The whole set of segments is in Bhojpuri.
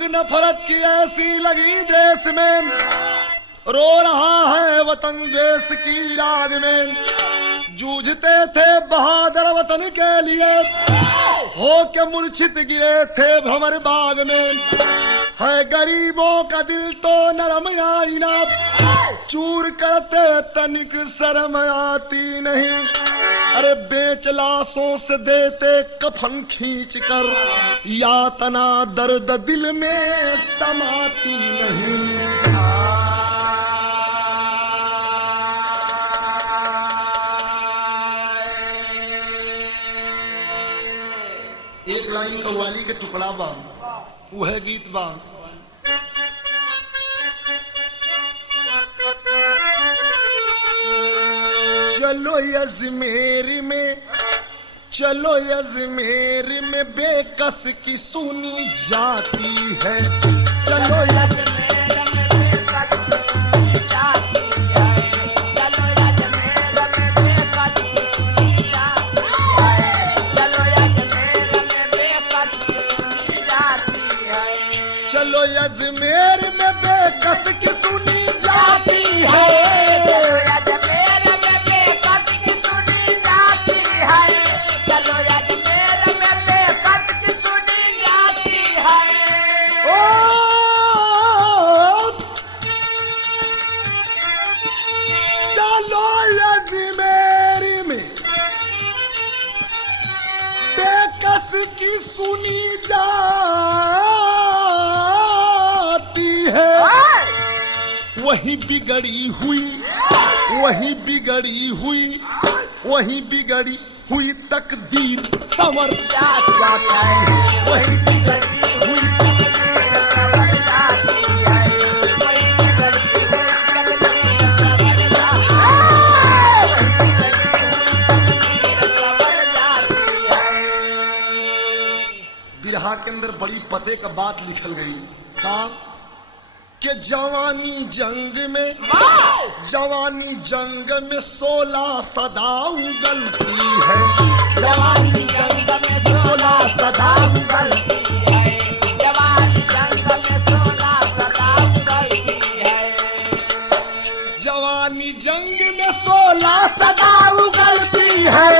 आग नफरत की ऐसी लगी देश में, रो रहा है वतन देश की राग में। जूझते थे बहादुर वतन के लिए, हो के मूर्छित गिरे थे भंवर बाग में। है गरीबों का दिल तो नरम आईना, चूर करते तनिक शर्म आती नहीं। अरे बेच लाशों से देते कफन खींच कर, यातना दर्द दिल में समाती नहीं। एक लाइन कव्वाली के टुकड़ा बा, वो है गीत बा। चलो अजमेर में, चलो अजमेर में बेकस की सुनी जाती है। चलो अजमेर में बेकस की सुनी जाती है। चलो अजमेर में बेकस की सुनी जाती है। चलो अजमेर में बेकस की सुनी जाती है। चलो अजमेर में बेकस की सुनी जाती है। की सुनी जाती है। वही बिगड़ी हुई, वही बिगड़ी हुई, वही बिगड़ी हुई तकदीर संवर जाती है। वही बिगड़ी हुई के अंदर बड़ी पते का बात लिखल गई था कि जवानी जंग में, जवानी जंग में 16 सदा उगलती है। जवानी जंग में 16 सदा उगलती है। जवानी जंग में 16 सदा उगलती है।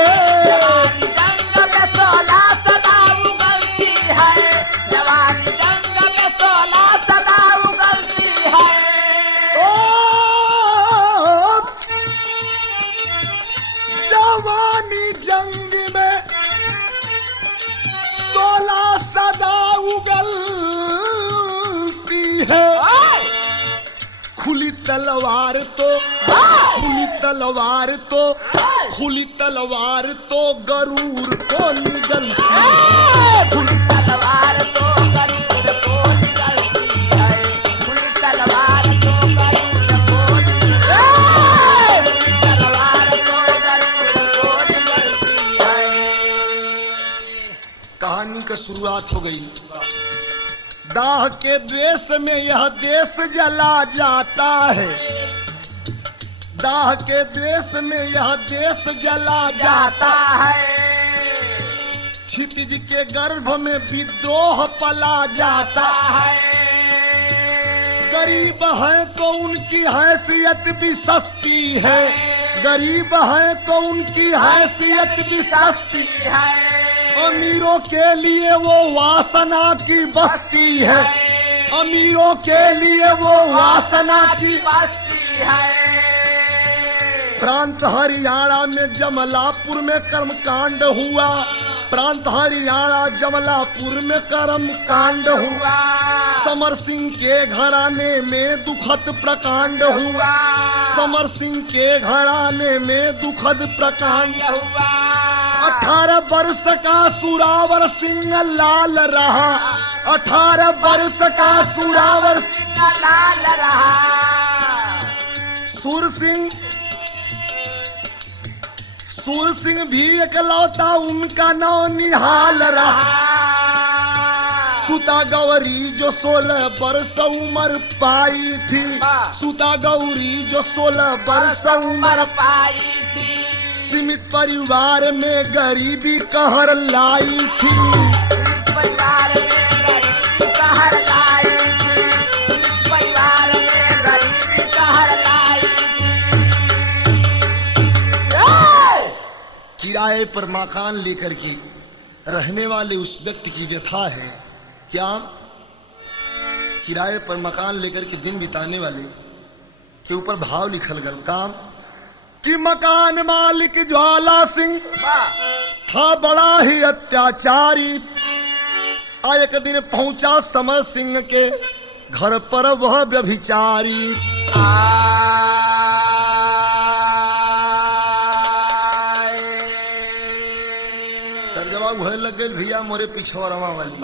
जवानी जंग में 16 सदा उगलती है। खुली तलवार तो, खुली तलवार तो, खुली तलवार तो गरूर को निगलती है। खुली तलवार तो गरूर को निगलती है। खुली तलवार तो गरूर को निगलती है। खुली तलवार तो गरूर को निगलती है। कहानी का शुरुआत हो गई। दाह के द्वेष में यह देश जला जाता है। दाह के द्वेष में यह देश जला जाता है। क्षितिज के गर्भ में विद्रोह पला जाता है। गरीब है तो उनकी हैसियत भी सस्ती है। गरीब है तो उनकी हैसियत भी सस्ती है। अमीरों के लिए वो वासना की बस्ती है। अमीरों के लिए वो वासना की बस्ती है। प्रांत हरियाणा में जमलापुर में कर्मकांड हुआ। प्रांत हरियाणा जमलापुर में कर्म कांड हुआ। समर सिंह के घराने में दुखद प्रकांड हुआ। समर सिंह के घराने में दुखद प्रकांड हुआ। 18 वर्ष का सुरावर सिंह लाल रहा। 18 वर्ष का सुरावर सिंह लाल रहा। सूर सिंह भी एकलौता उनका नाम निहाल रहा। सुता गौरी जो 16 वर्ष उम्र पाई थी। सुता गौरी जो 16 वर्ष उम्र पाई थी। सीमित परिवार में गरीबी कहर लाई थी। परिवार में गरीबी कहर लाई किराए पर मकान लेकर के रहने वाले उस व्यक्ति की व्यथा है। क्या? किराए पर मकान लेकर के दिन बिताने वाले के ऊपर भाव लिखल गल काम कि मकान मालिक ज्वाला सिंह था बड़ा ही अत्याचारी। एक दिन पहुंचा समर सिंह के घर पर वह व्यभिचारी। तर्जमा वह लग गई भैया मोरे पिछवाड़वा वाली।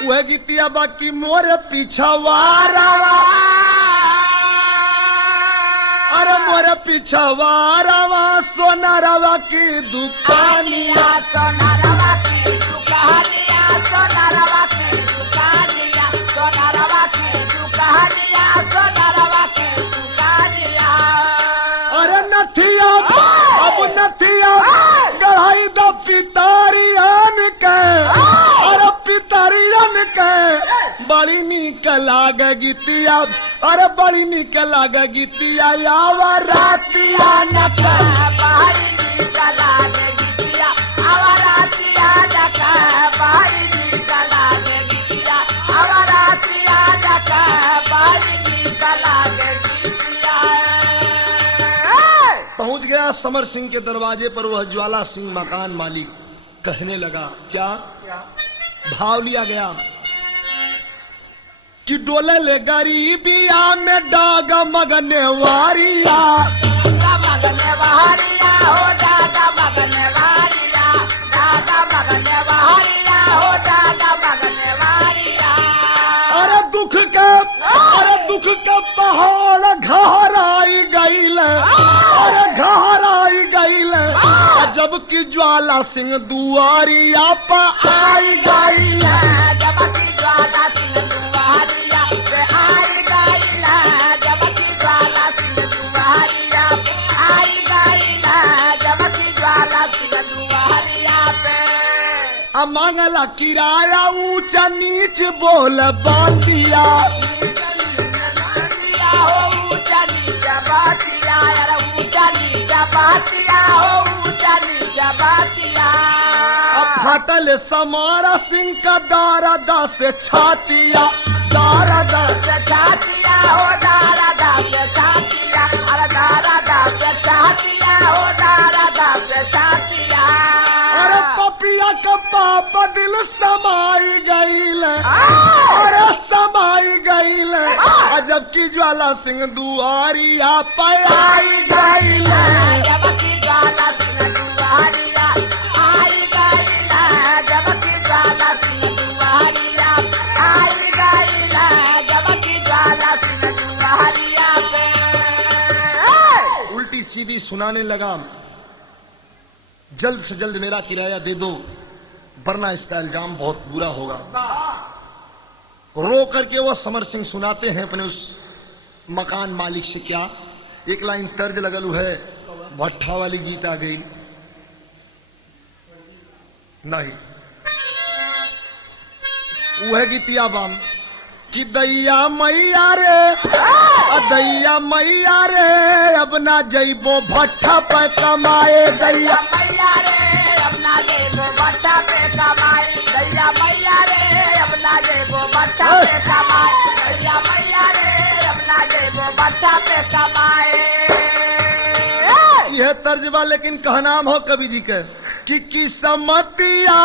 वह गीतिया बाकी मोरे पिछवाड़वा, अरे मोरे पिछवाड़वा सोनारवा की दुकानिया, सोनारवा की दुकानिया, सोनारवा की दुकानिया, सोनारवा की दुकानिया, सोनारवा की दुकानिया। अरे नथिया अब नथिया गढ़ाई द पितारियन के, अरे पितारियन के बड़ी निक लागे गीतिया, अरे बड़ी निक लागे गीतिया आवा रातिया नक बड़ी निक लागे गीतिया, आवा रातिया नक बड़ी निक लागे गीतिया, आवा रातिया नक बड़ी निक लागे गीतिया। पहुंच गया समर सिंह के दरवाजे पर वह ज्वाला सिंह मकान मालिक। कहने लगा क्या? भाव लिया गया कि डोले ले गरीबिया में डाग मगने वारिया, मगने वारिया हो दादा मगने वारिया, दादा मगने वारिया हो दादा मगने वारिया। अरे दुख के पहाड़ घहराई गईल, अरे घहराई गईल, जबकि ज्वाला सिंह दुआरिया पर आई गईल, जबकि ज्वाला सिंह दुआरिया पे आई गईल, जबकि ज्वाला सिंह दुआरिया पे आई गईल, जबकि ज्वाला सिंह दुआरिया पे। मांगला किराया ऊंचा नीच बोल बातिया, फटल समारा सिंह का दारादा से छातिया, दारादा से छातिया हो दारादा से छातिया, अरे दारादा से छातिया हो दारादा से छातिया। अरे पपिया का बाप दिल समाई गईल, अरे समाई गईल, जबकि ज्वाला सिंह दुआरिया पर आई गईल, जबकि ज्वाला सिंह दुआरिया आई गईल, जबकि ज्वाला सिंह दुआरिया आई गईल, जबकि ज्वाला सिंह दुआरिया पे। उल्टी सीधी सुनाने लगा, जल्द से जल्द मेरा किराया दे दो वरना इसका इल्जाम बहुत बुरा होगा। रो करके वो समर सिंह सुनाते हैं अपने उस मकान मालिक से। क्या? एक लाइन तर्ज लगल है, भट्ठा वाली गीत आ गई नहीं, वह गीतिया बाम कि दैया मैया रे, दैया मैया रे अब ना जइबो भट्ठा पे कमाए, दैया मैया रे अपना जेबो भट्ठा पे कमाए, दैया मैया रे अपना जेबो भट्ठा पे कमाए, दैया मैया रे अपना जेबो भट्ठा पे कमाए। यह तर्जबा लेकिन कहनाम हो कवि जी के कि किस्मतिया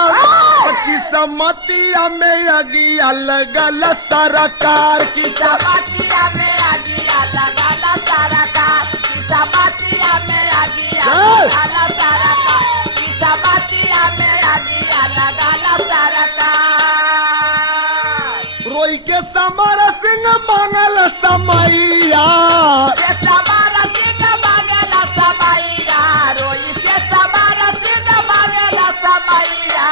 में अगिया लगल सरकार, किस्मतिया में अगिया लगल सरकार, किस्मतिया में अगिया लगल सरकार, किस्मतिया में अगिया लगल सरकार। रोई के समर सिंह मांगल समैया, समर सिंह मांगल समैया, रोई के समर सिंह मांगल समैया।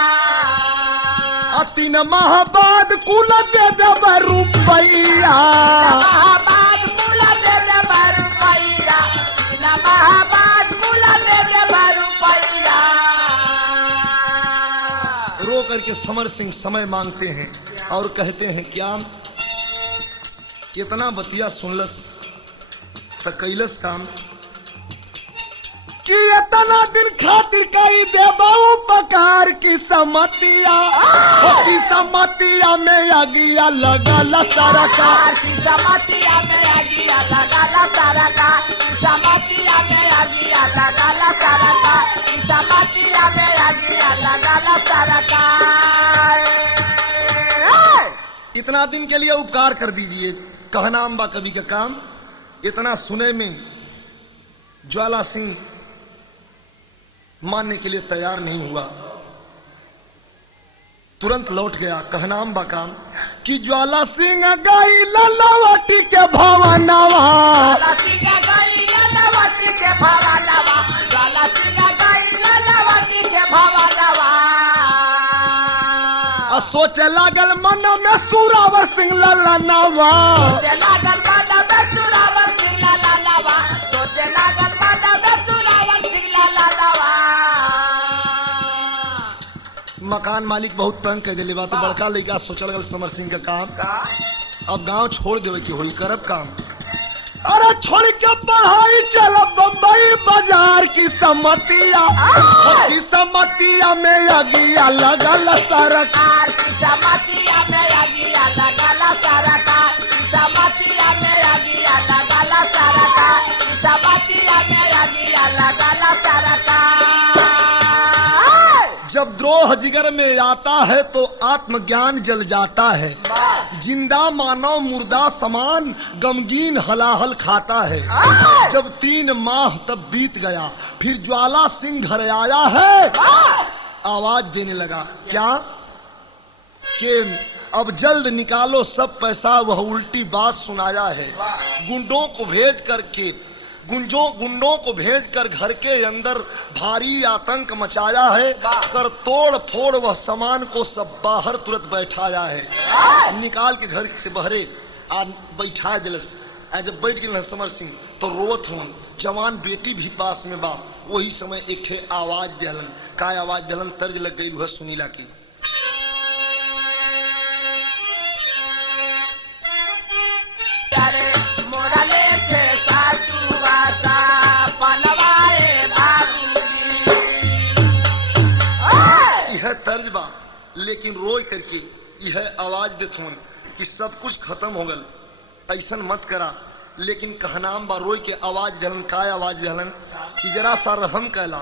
तीन माह बाद कुल दे देब रुपैया, महाबाद कुल दे देब रुपैया, तीन महाबाद कुल दे देब रुपैया। रो करके समर सिंह समय मांगते हैं और कहते हैं क्या? इतना बतिया सुनलस त कैलस काम कि इतना दिन खातिर कई देबऊ पकार की समतिया की समतिया में आगिया लगल सरकार की समतिया में आगिया लगाला सरकार की समतिया में आगिया लगाला सरकार की समतिया में आगिया लगाला सरकार। इतना दिन के लिए उपकार कर दीजिए। कहनाम बा कवि का काम। इतना सुने में ज्वाला सिंह मानने के लिए तैयार नहीं हुआ, तुरंत लौट गया। कहनाम बा काम कि ज्वाला सिंह गई ललवटी के भवनवा, ज्वाला सिंह गई ललवटी के भवनवा, ज्वाला सिंह गई ललवटी के भवनवा। सोचे लागल मन में सुरावर सिंह ललनवा, सोचे लागल मन में सुरावर सिंह ललनवा, सोचे लागल मन में सुरावर सिंह ललनवा। मकान मालिक बहुत तंग कर दिले बा तो बड़का लड़का सोचल लगल समर सिंह का काम अब गांव छोड़ देवे की होई करब काम। अरे छोड़ के पढ़ाई चल बम्बई बाजार की समतिया में आगिया लगल सरकार की समतिया में आगिया लगल सरकार की समतिया में आगिया लगल सरकार की समतिया में आगिया लगल सरकार। जब द्रोह जिगर में आता है तो आत्मज्ञान जल जाता है, जिंदा मानव मुर्दा समान गमगीन हलाहल खाता है। जब 3 माह तब बीत गया फिर ज्वाला सिंह घर आया है, आवाज देने लगा क्या कि अब जल्द निकालो सब पैसा। वह उल्टी बात सुनाया है, गुंडों को भेज कर घर के अंदर भारी आतंक मचाया है। कर तोड़ फोड़ वह सामान को सब बाहर तुरंत बैठाया है। निकाल के घर से बहरे आ बैठा दिलस। जब बैठ गए समर सिंह तो रोवत हुआ, जवान बेटी भी पास में बा। वही समय एक ठे आवाज दिलन। का आवाज दिलन? तर्ज लग गई वह सुनीला की। तर्ज बा लेकिन रोय करके यह आवाज देथुन कि सब कुछ खत्म हो गल, ऐसन मत करा। लेकिन कहनाम बा रोय के आवाज दिलन। का आवाज दिलन कि जरा सा रहम कहला,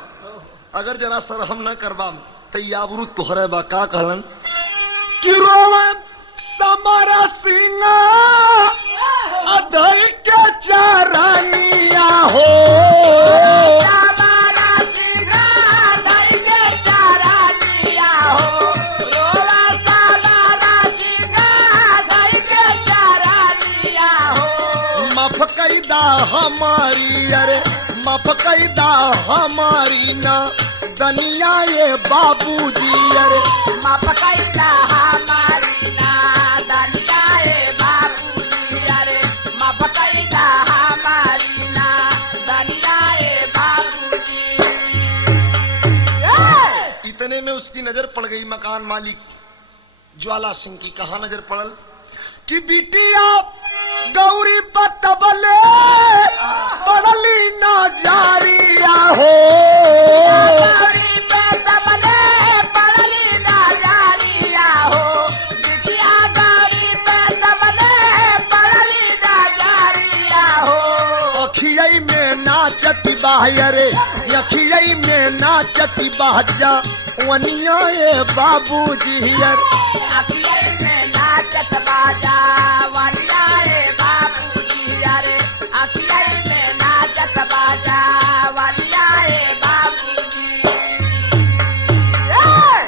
अगर जरा सा रहम न करबा तो याबरू तोहरे बा। का कहलन कि रोवे समर सिंह अधई के चरनिया हो, कैदा हमारी, अरे माफ कैदा हमारी ना दनिया ये बाबूजी, अरे माफ कैदा हमारी ना दनिया ये बाबूजी, अरे माफ कैदा हमारी ना दनिया ये बाबूजी। इतने में उसकी नजर पड़ गई मकान मालिक ज्वाला सिंह की। कहाँ नजर पड़ल कि बिटिया गौरी बतबले पड़ली ना जारिया हो, गौरी बतबले पड़ली ना जारिया हो, बिटिया गौरी बतबले पड़ली ना जारिया हो। अखियई में नाचती बाहरे, अखियई में नाचती बाजा वनिया ये बाबूजी, अखियई में नाचत बाजा वनिया ये बाबूजी, अरे अखियई में नाचत बाजा वनिया ये बाबूजी।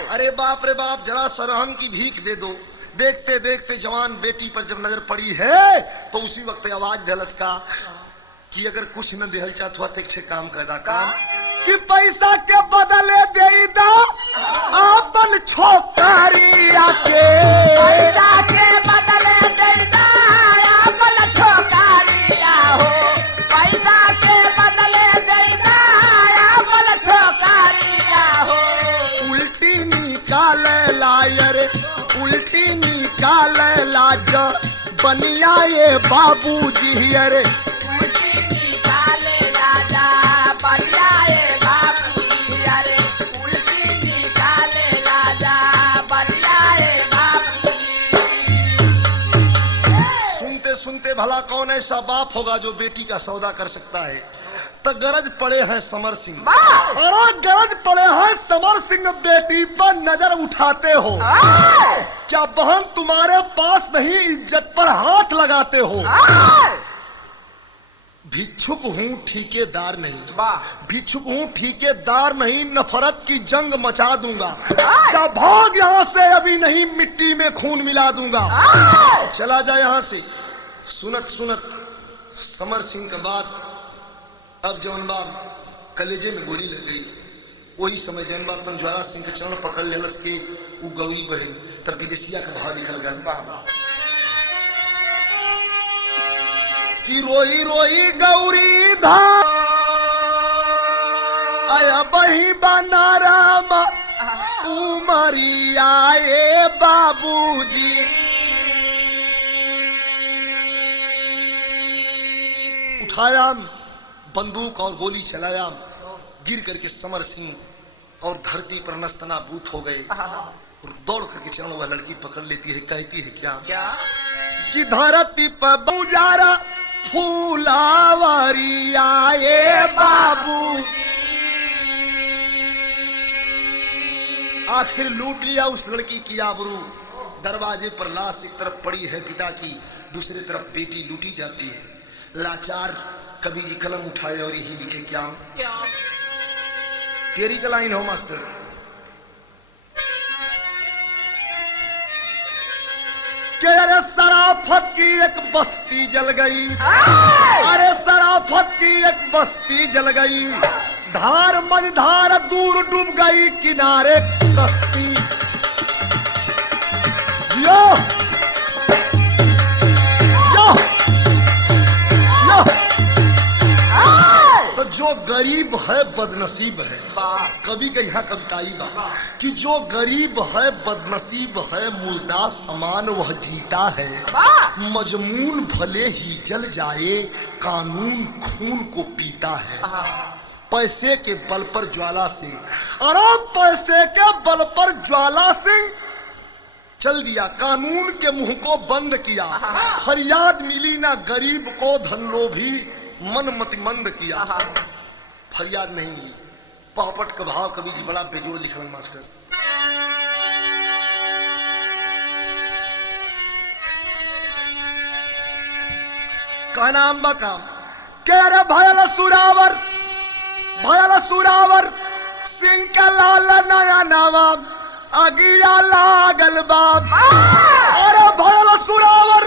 अरे बाप रे बाप, जरा सरहम की भीख दे दो। देखते देखते जवान बेटी पर जब नजर पड़ी है तो उसी वक्त आवाज दलस का कि अगर कुछ न देहल चाहत हुआ तो एक काम कहदा काम कि पैसा के बदले दे दा आपन छोकरिया के, पैसा के बदले दे दा आपन छोकरिया हो, पैसा के बदले दे दा आपन छोकरिया हो। उल्टी निकाले लायर, उल्टी निकाले लाज बनिया ये बाबूजी अरे कुर्सी निकाले राजा बनियाए बाबूजी अरे कुर्सी निकाले राजा बनियाए बाबूजी। सुनते सुनते भला कौन ऐसा बाप होगा जो बेटी का सौदा कर सकता है। तो गरज पड़े हैं समर सिंह और गरज पड़े हैं समर सिंह बेटी पर नजर उठाते हो। क्या बहन तुम्हारे पास नहीं इज्जत पर हाथ लगाते हो। भिक्षुक हूँ ठेकेदार नहीं, भिक्षुक हूँ ठेकेदार नहीं, नफरत की जंग मचा दूंगा। जा भाग यहाँ से, अभी नहीं मिट्टी में खून मिला दूंगा। चला जा यहाँ से। सुनत सुनत समर सिंह का बात अब जौन बाप कलेजे में गोली लग गई। वही समय जौन बाप ज्वाला सिंह के चरण पकड़ लेलस के उ गौरी बहे तब विदेशिया का भाव निकल गया कि रोई रोई गौरी धाम आया बही बनाराम उमरी आए बाबूजी। उठाया बंदूक और गोली चलाया। गिर करके समर सिंह और धरती पर नस्तनाबूत हो गए। दौड़ करके चरण वह लड़की पकड़ लेती है, कहती है क्या कि धरती पर बुजारा फूलावरी आए बाबू। आखिर लूट लिया उस लड़की की आबरू। दरवाजे पर लाश एक तरफ पड़ी है पिता की, दूसरी तरफ बेटी लूटी जाती है। लाचार कवि जी कलम उठाए और यही लिखे क्या तेरी का लाइन हो मास्टर। कि अरे सराफत की एक बस्ती जल गई, अरे सराफत की एक बस्ती जल गई, धार मझधार दूर डूब गई किनारे कश्ती। यो यो यो तो जो गरीब है बदनसीब है। कवि का यहाँ कविताई बा कि जो गरीब है बदनसीब है, मुर्दा समान वह जीता है। मजमून भले ही जल जाए, कानून खून को पीता है। पैसे के बल पर ज्वाला सिंह, अरे पैसे के बल पर ज्वाला सिंह चल दिया, कानून के मुंह को बंद किया। फरियाद मिली ना गरीब को, धन लोभी मन मतिमंद किया। फरियाद नहीं मिली। पापट का भाव कवि जी बड़ा बेजोड़ लिखा मास्टर। का नाम बकाम कह रहे भयल सुरावर सिंह का लाल नया नवाब अगिया लागल बाब। अरे भयल सुरावर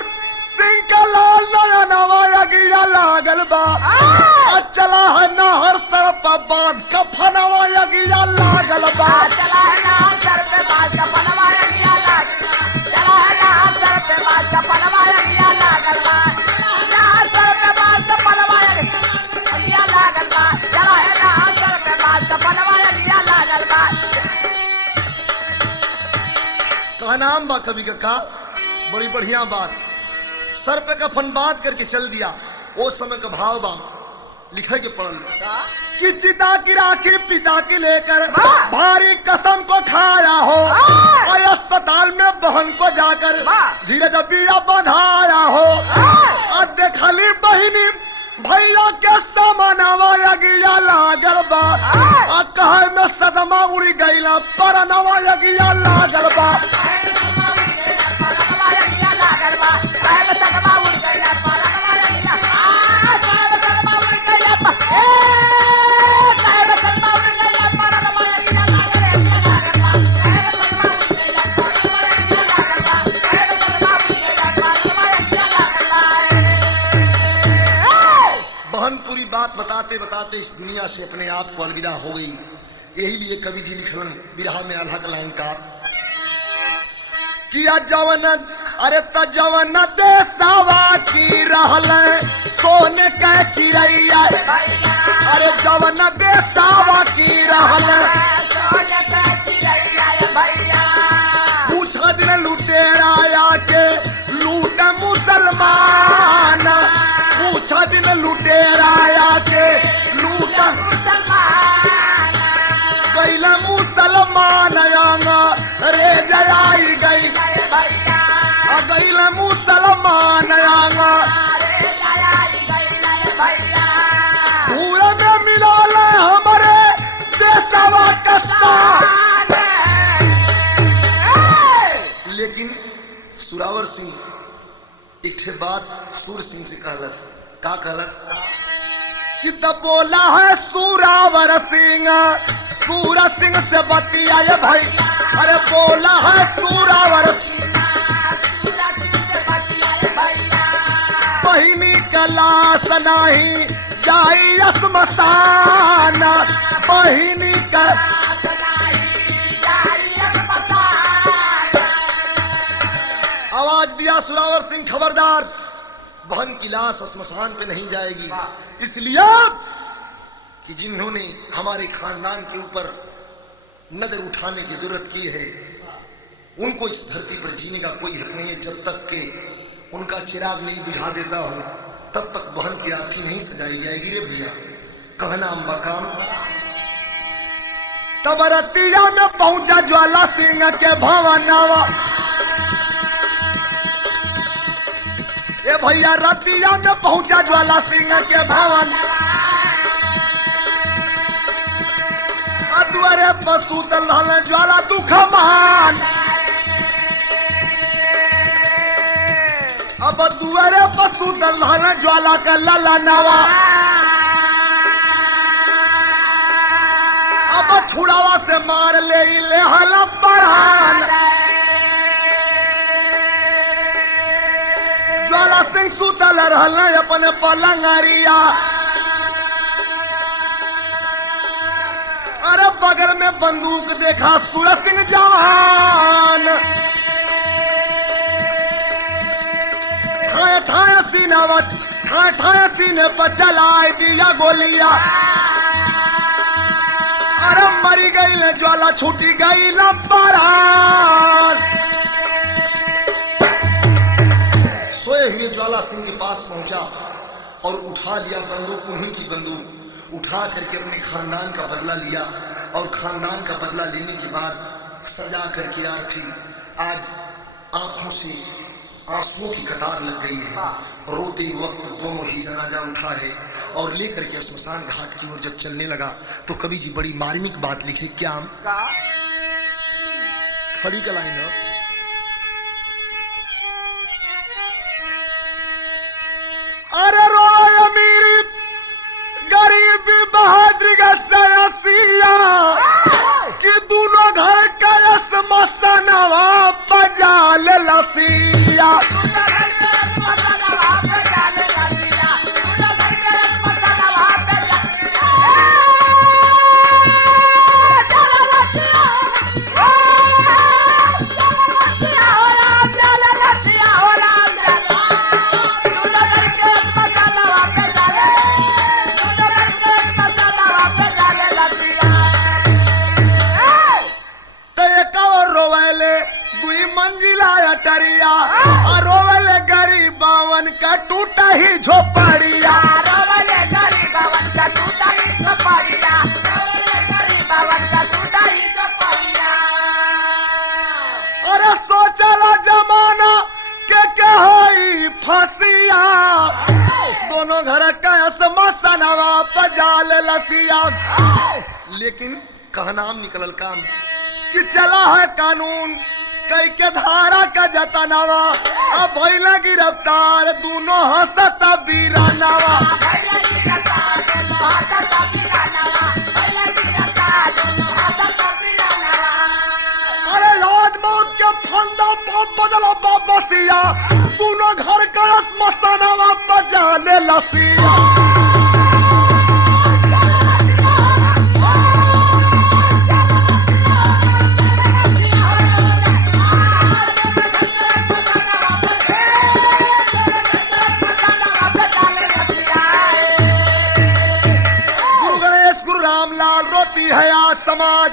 सिंह का लाल नया नवाब अगिया लागल बाब। चला है नहर सर पर बांध का फनवा अगिया लागल बाब। चला है नहर सर पे बांध का फनवा अगिया लागल बा। चला है नहर सर पे बांध का फनवा अगिया लागल बा। नहर सर पे बांध का फनवा अगिया लागल बा। चला है नहर सर पे बांध का फनवा अगिया लागल बा। का नाम बा कवि का बड़ी बढ़िया बात। सर पे कफन बांध करके चल दिया। वो समय का भाव बा लिखा के पढ़ल कि चिता की राखी पिता की लेकर भारी कसम को खाया हो, और अस्पताल में बहन को जाकर धीरे धीरे बंधाया हो। और देखली बहिनी भैया के समानवा अगिया लागल बा। और कहे में सदमा उड़ी गईला पर नवा अगिया लागल बा। बताते बताते इस दुनिया से अपने आप को अलविदा हो गई। यही लिए कवि जी लिखलन बिरहा में आल्हा का लाइनकार किया जवन अरे तजवन देसावा की रहल सोने का चिड़ैया। अरे जवन देसावा की रहल पूछा दिन लुटेरा के लूट मुसलमान। भैया गईल मुसलमान आंगा अरे जलाई गई भैया पूरे में मिलाल हमारे देशवा कस्ता। लेकिन सुरावर सिंह एक ठे बात सूर सिंह से कहलस। का कहलस कि तब बोला है सूरावर सिंह, सूर सिंह से बतियाए भाई। अरे बोला है सूरावर सिंह बहिनी कलास नहीं जाई स्मशान, बहिनी का आवाज दिया सुरावर सिंह खबरदार, बहन की लाश स्मशान पे नहीं जाएगी। इसलिए कि जिन्होंने हमारे खानदान के ऊपर नजर उठाने की जरूरत की है उनको इस धरती पर जीने का कोई हक नहीं है। जब तक के उनका चिराग नहीं बुझा देता हूं तब तक बहन की आरती नहीं सजाई जाएगी रे भैया। कहना अम्बा काम। तब रतिया में पहुंचा ज्वाला सिंह के भवनवा। ए भैया रतिया में पहुंचा ज्वाला सिंह के भवन। दुआरे पशु दलहन ज्वाला दुख मान। अब दुआरे पशु दलहन ज्वाला का लला नवा। अब छुड़ावा से मार ले हल परान। ज्वाला सिंह सुतल रहल अपने पलंगरिया। अरे बगल में बंदूक देखा सूरज सिंह जवान। ठाए ठाए सीनावत ठाए ठाए सीने पर चलाए दिया गोलियां। अरे मरी गई ज्वाला छूटी गई लंबरान। सोए हुए ज्वाला सिंह के पास पहुंचा और उठा लिया बंदूक, उन्हीं की बंदूक उठा करके अपने खानदान का बदला लिया। और खानदान का बदला लेने के बाद सजा करके आरती। आज आंखों से आंसुओं की कतार लग गई है। रोते वक्त दोनों ही जनाजा उठा है और लेकर के स्मशान घाट की ओर जब चलने लगा तो कवि जी बड़ी मार्मिक बात लिखे। क्या खड़ी का लाइन है। अरे रोए अमीरी गरीबी बहादुरी का सरसिया कि दोनों घर का स्मशानवा बजा ले लसिया। टरिया रोवल गरीब बावन का टूटा ही झोपड़िया। रोवल गरीब बावन का टूटा ही झोपड़िया। रोवल गरीब बावन का टूटा ही झोपड़िया। अरे सोचला जमाना के होई फसिया। दोनों घर का स्मशानवा बजा ले लसिया। लेकिन कहनाम निकलल काम कि चला है कानून कई के धारा का जतनावा। अब भइला गिरफ्तार दोनों हंसता बीरानावा। अरे याद मौत के फंदा बहुत बदला बाबसिया। दोनों घर का स्मशानवा बजा ले लसिया। है आज समाज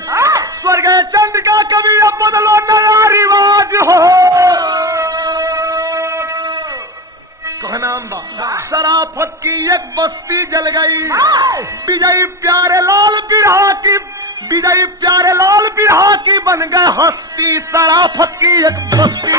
स्वर्ग चंद्र का कभी अब बदलो नया रिवाज हो। कहनाम शराफत की एक बस्ती जल गई। विजयी प्यारे लाल बिरहा की विजयी प्यारे लाल बिरहा की बन गए हस्ती, शराफत की एक बस्ती।